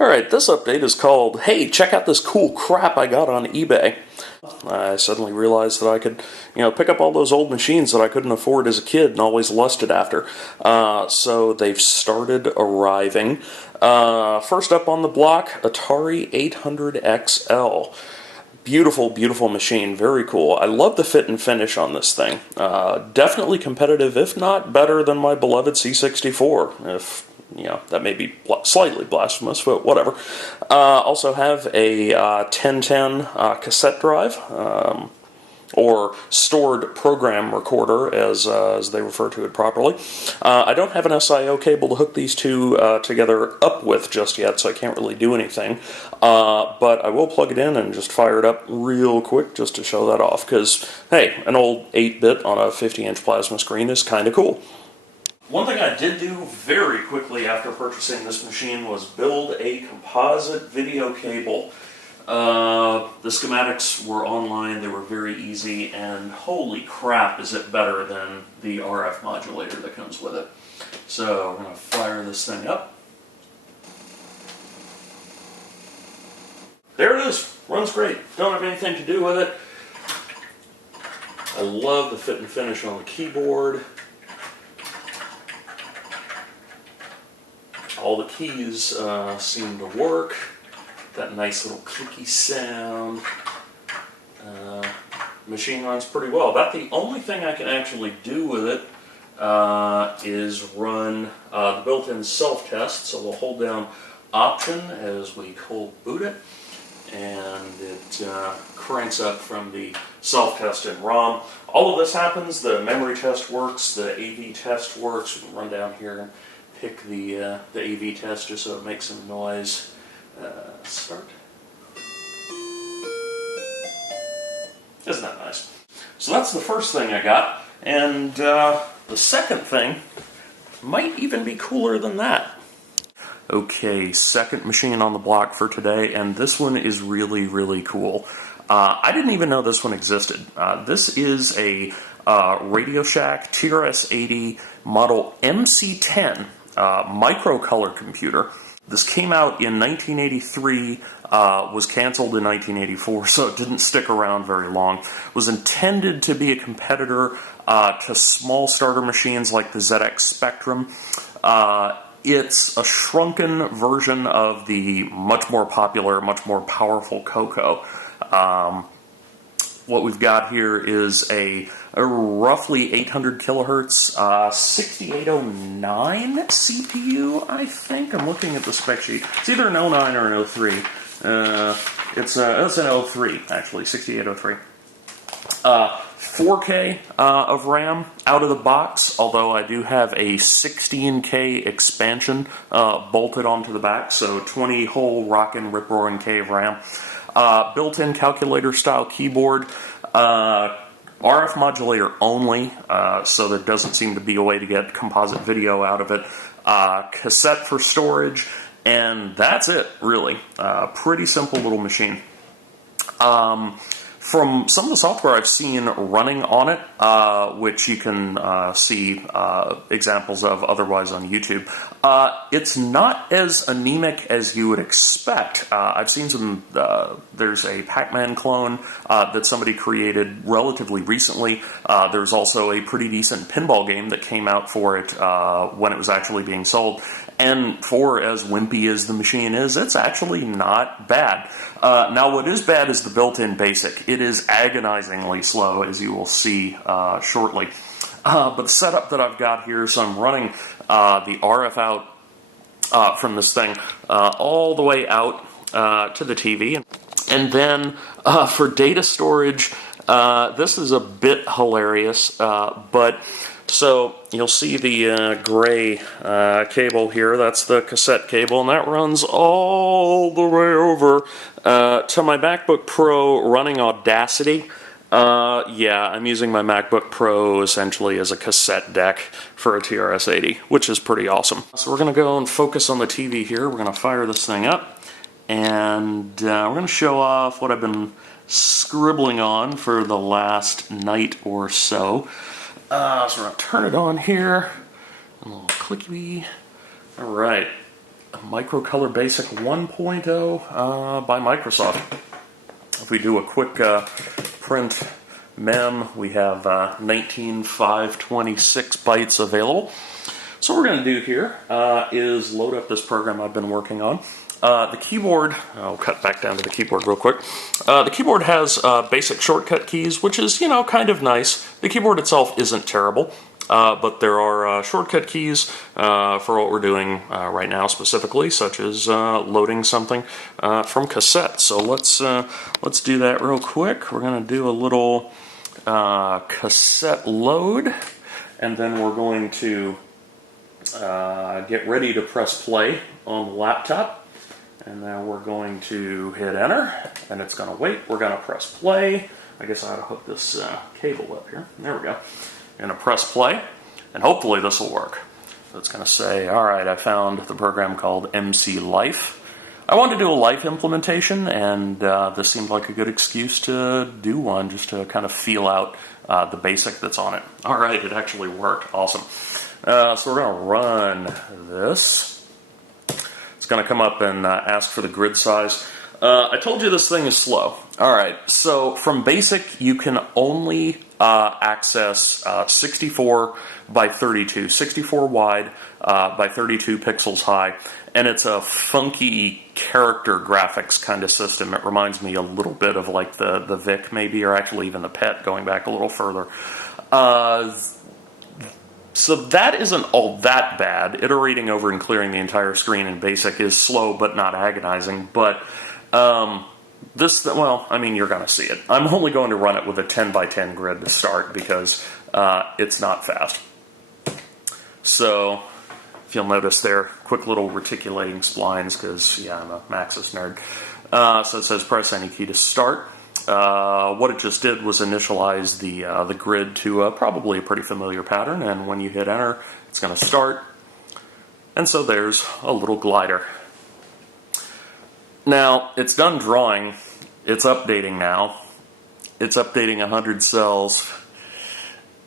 Alright, this update is called, hey, check out this cool crap I got on eBay. I suddenly realized that I could, pick up all those old machines that I couldn't afford as a kid and always lusted after. So they've started arriving. First up on the block, Atari 800XL. Beautiful, beautiful machine. Very cool. I love the fit and finish on this thing. Definitely competitive, if not better than my beloved C64. If that may be slightly blasphemous, but whatever. Also have a 1010 cassette drive, or stored program recorder, as they refer to it properly. I don't have an SIO cable to hook these two together up with just yet, so I can't really do anything. But I will plug it in and just fire it up real quick just to show that off, because, hey, an old 8-bit on a 50-inch plasma screen is kind of cool. One thing I did do very quickly after purchasing this machine was build a composite video cable. The schematics were online, they were very easy, and holy crap is it better than the RF modulator that comes with it. So we're going to fire this thing up. There it is, runs great, don't have anything to do with it. I love the fit and finish on the keyboard. All the keys seem to work. That nice little clicky sound. Machine runs pretty well. About the only thing I can actually do with it is run the built-in self-test. So we'll hold down Option as we cold boot it, and it cranks up from the self-test in ROM. All of this happens. The memory test works. The AV test works. We can run down here and pick the AV test just so it makes some noise. Start. Isn't that nice? So that's the first thing I got, and the second thing might even be cooler than that. Okay, second machine on the block for today, and this one is really, really cool. I didn't even know this one existed. This is a Radio Shack TRS-80 model MC10 microcolor computer. This came out in 1983, was canceled in 1984, so it didn't stick around very long. It was intended to be a competitor to small starter machines like the ZX Spectrum. It's a shrunken version of the much more popular, much more powerful Coco. What we've got here is a roughly 800 kilohertz 6809 CPU, I think. I'm looking at the spec sheet. It's either an 09 or an 03. It's an 03, actually, 6803. 4K of RAM out of the box, although I do have a 16K expansion bolted onto the back, so 20 whole rockin' rip-roaring K of RAM. Built-in calculator-style keyboard, RF modulator only, so there doesn't seem to be a way to get composite video out of it. Cassette for storage, and that's it, really. Pretty simple little machine. From some of the software I've seen running on it, which you can see examples of otherwise on YouTube, it's not as anemic as you would expect. I've seen some, there's a Pac-Man clone that somebody created relatively recently. There's also a pretty decent pinball game that came out for it when it was actually being sold. And for as wimpy as the machine is, it's actually not bad. Now, what is bad is the built-in BASIC. It is agonizingly slow, as you will see shortly. But the setup that I've got here, so I'm running the RF out from this thing all the way out to the TV. And then for data storage, this is a bit hilarious, but... So you'll see the gray cable here. That's the cassette cable, and that runs all the way over to my MacBook Pro running Audacity. Yeah, I'm using my MacBook Pro essentially as a cassette deck for a TRS-80, which is pretty awesome. So we're going to go and focus on the TV here. We're going to fire this thing up, and we're going to show off what I've been scribbling on for the last night or so. So we're going to turn it on here. A little clicky. Alright. Microcolor Basic 1.0 by Microsoft. If we do a quick print mem, we have 19,526 bytes available. So what we're going to do here is load up this program I've been working on. The keyboard, I'll cut back down to the keyboard real quick. The keyboard has basic shortcut keys, which is, kind of nice. The keyboard itself isn't terrible, but there are shortcut keys for what we're doing right now specifically, such as loading something from cassette. So let's do that real quick. We're going to do a little cassette load, and then we're going to get ready to press play on the laptop. And then we're going to hit enter, and it's going to wait. We're going to press play. I guess I ought to hook this cable up here. There we go. I'm going to press play, and hopefully this will work. So it's going to say, all right, I found the program called MC Life. I wanted to do a Life implementation, and this seemed like a good excuse to do one, just to kind of feel out the basic that's on it. All right, it actually worked. Awesome. So we're going to run this. Going to come up and ask for the grid size. I told you this thing is slow. Alright, so from basic you can only access 64 by 32, 64 wide by 32 pixels high, and it's a funky character graphics kind of system. It reminds me a little bit of like the VIC maybe, or actually even the PET going back a little further. So that isn't all that bad. Iterating over and clearing the entire screen in BASIC is slow but not agonizing. But this, well, I mean, you're going to see it. I'm only going to run it with a 10 by 10 grid to start because it's not fast. So if you'll notice there, quick little reticulating splines because, yeah, I'm a Maxis nerd. So it says press any key to start. What it just did was initialize the grid to probably a pretty familiar pattern, and when you hit enter, it's going to start. And so there's a little glider. Now, it's done drawing. It's updating now. It's updating 100 cells.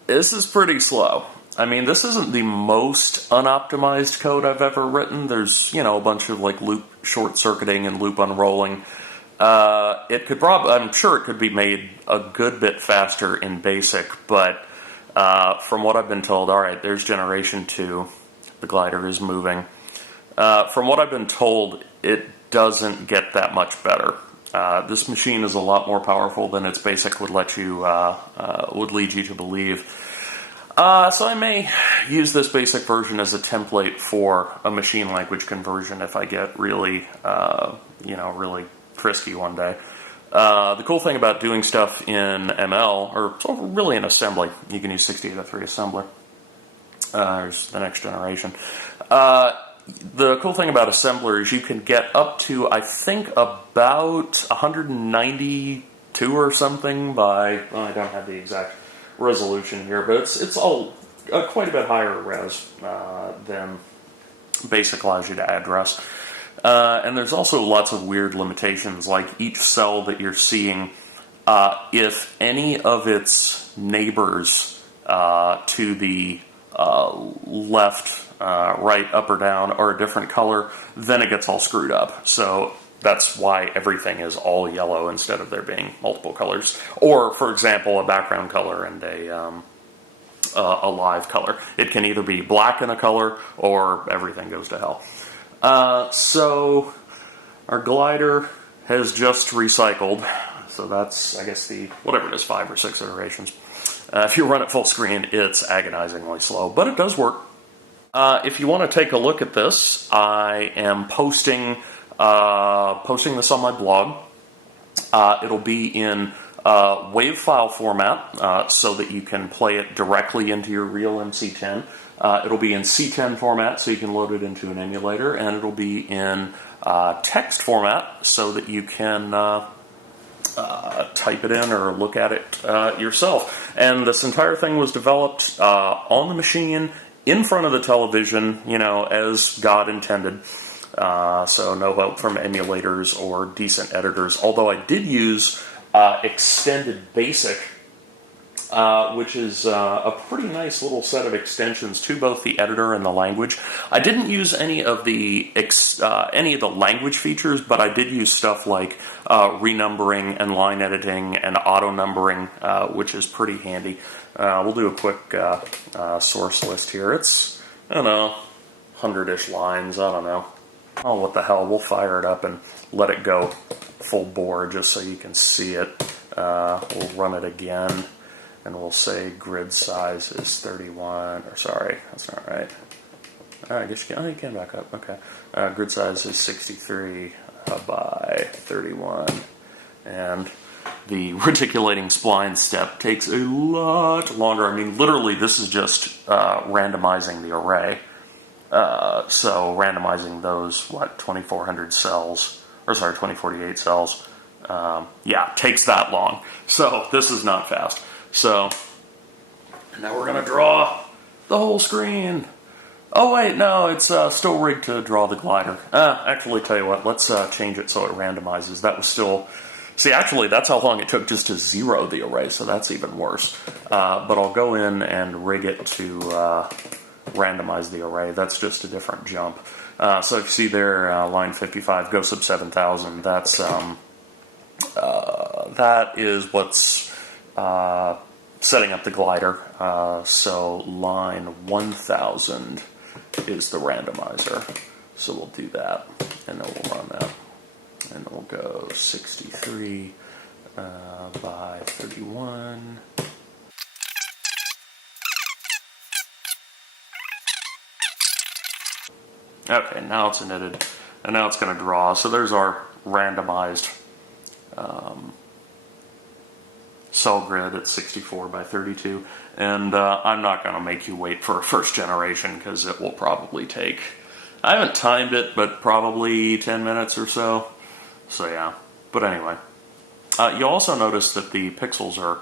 This is pretty slow. I mean, this isn't the most unoptimized code I've ever written. There's, a bunch of like loop short-circuiting and loop unrolling. It could I'm sure it could be made a good bit faster in BASIC, but from what I've been told, alright, there's generation 2, the glider is moving. From what I've been told, it doesn't get that much better. This machine is a lot more powerful than its BASIC would lead you to believe. So I may use this BASIC version as a template for a machine language conversion if I get really, really frisky one day. The cool thing about doing stuff in ML, or really in assembly, you can use 6803 assembler. There's the next generation. The cool thing about assembler is you can get up to, I think, about 192 or something by, well, I don't have the exact resolution here, but it's all quite a bit higher res than BASIC allows you to address. And there's also lots of weird limitations, like each cell that you're seeing, if any of its neighbors to the left, right, up or down are a different color, then it gets all screwed up. So that's why everything is all yellow instead of there being multiple colors. Or, for example, a background color and a live color. It can either be black in a color or everything goes to hell. So our glider has just recycled, so that's, I guess, the, whatever it is, 5 or 6 iterations. If you run it full screen, it's agonizingly slow, but it does work. If you want to take a look at this, I am posting this on my blog. It'll be in WAV file format, so that you can play it directly into your real MC10. It'll be in C10 format, so you can load it into an emulator, and it'll be in text format, so that you can type it in or look at it yourself. And this entire thing was developed on the machine, in front of the television, as God intended. So no help from emulators or decent editors, although I did use Extended Basic which is a pretty nice little set of extensions to both the editor and the language. I didn't use any of the language features, but I did use stuff like renumbering and line editing and auto numbering, which is pretty handy. We'll do a quick source list here. It's, I don't know, 100-ish lines. I don't know. Oh, what the hell? We'll fire it up and let it go full bore just so you can see it. We'll run it again, and we'll say grid size is 31, or sorry, that's not right. I guess you can back up, okay. Grid size is 63 by 31, and the reticulating spline step takes a lot longer. I mean, literally, this is just randomizing the array. So randomizing those, 2,400 cells, or sorry, 2048 cells, takes that long. So this is not fast. So now we're going to draw the whole screen. Oh wait, no, it's still rigged to draw the glider. Actually, tell you what, let's change it so it randomizes. That was still... See, actually, that's how long it took just to zero the array, so that's even worse. But I'll go in and rig it to randomize the array. That's just a different jump. So if you see there, line 55, go sub 7,000, that's... that is what's setting up the glider. So line 1,000 is the randomizer. So we'll do that, and then we'll run that. And we'll go 63 by 31. Okay, now it's knitted, and now it's going to draw. So there's our randomized cell grid at 64 by 32. And I'm not going to make you wait for a first generation, because it will probably take, I haven't timed it, but probably 10 minutes or so. So yeah, but anyway. You'll also notice that the pixels are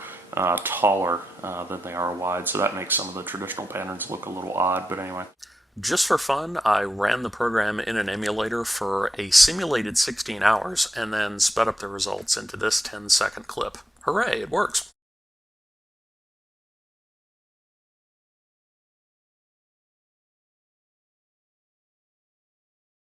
taller than they are wide, so that makes some of the traditional patterns look a little odd, but anyway. Just for fun, I ran the program in an emulator for a simulated 16 hours, and then sped up the results into this 10-second clip. Hooray, it works!